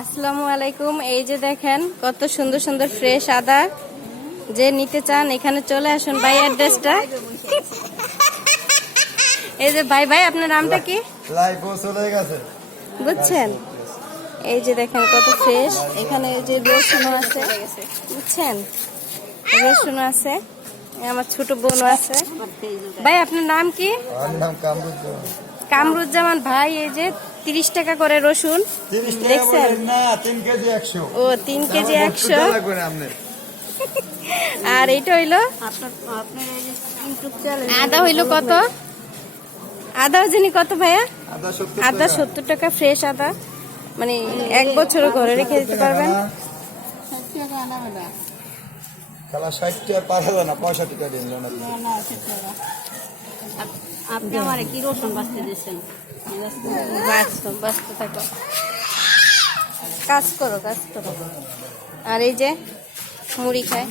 আসসালামু আলাইকুম। এই যে দেখেন কত সুন্দর সুন্দর ফ্রেশ আদা, যে নিতে চান এখানে চলে আসুন। ভাই অ্যাড্রেসটা এই যে ভাই ভাই আপনার নামটা কি বুঝছেন? এই যে দেখেন কত ফ্রেশ। এখানে এই যে রসুন আছে বুঝছেন, রসুন আছে, আমার ছোট বোনও আছে। ভাই আপনার নাম কি? কামরুজ্জামান ভাই। এই যে 30 টাকা করে রসুন দেখছেন? 3 কেজি 100। আর এইটা হইলো আদা, হইলো কত? আদা জানি কত ভাইয়া? আদা 70 টাকা ফ্রেশ আদা, মানে 1 বছরও ঘরে রেখে দিতে পারবেন। আপনি আমারে কি রসুন বাঁচতে দিচ্ছেন? ব্যস্ত থাকো, কাজ করো কাজ করো। আর এই যে মুড়ি খায়।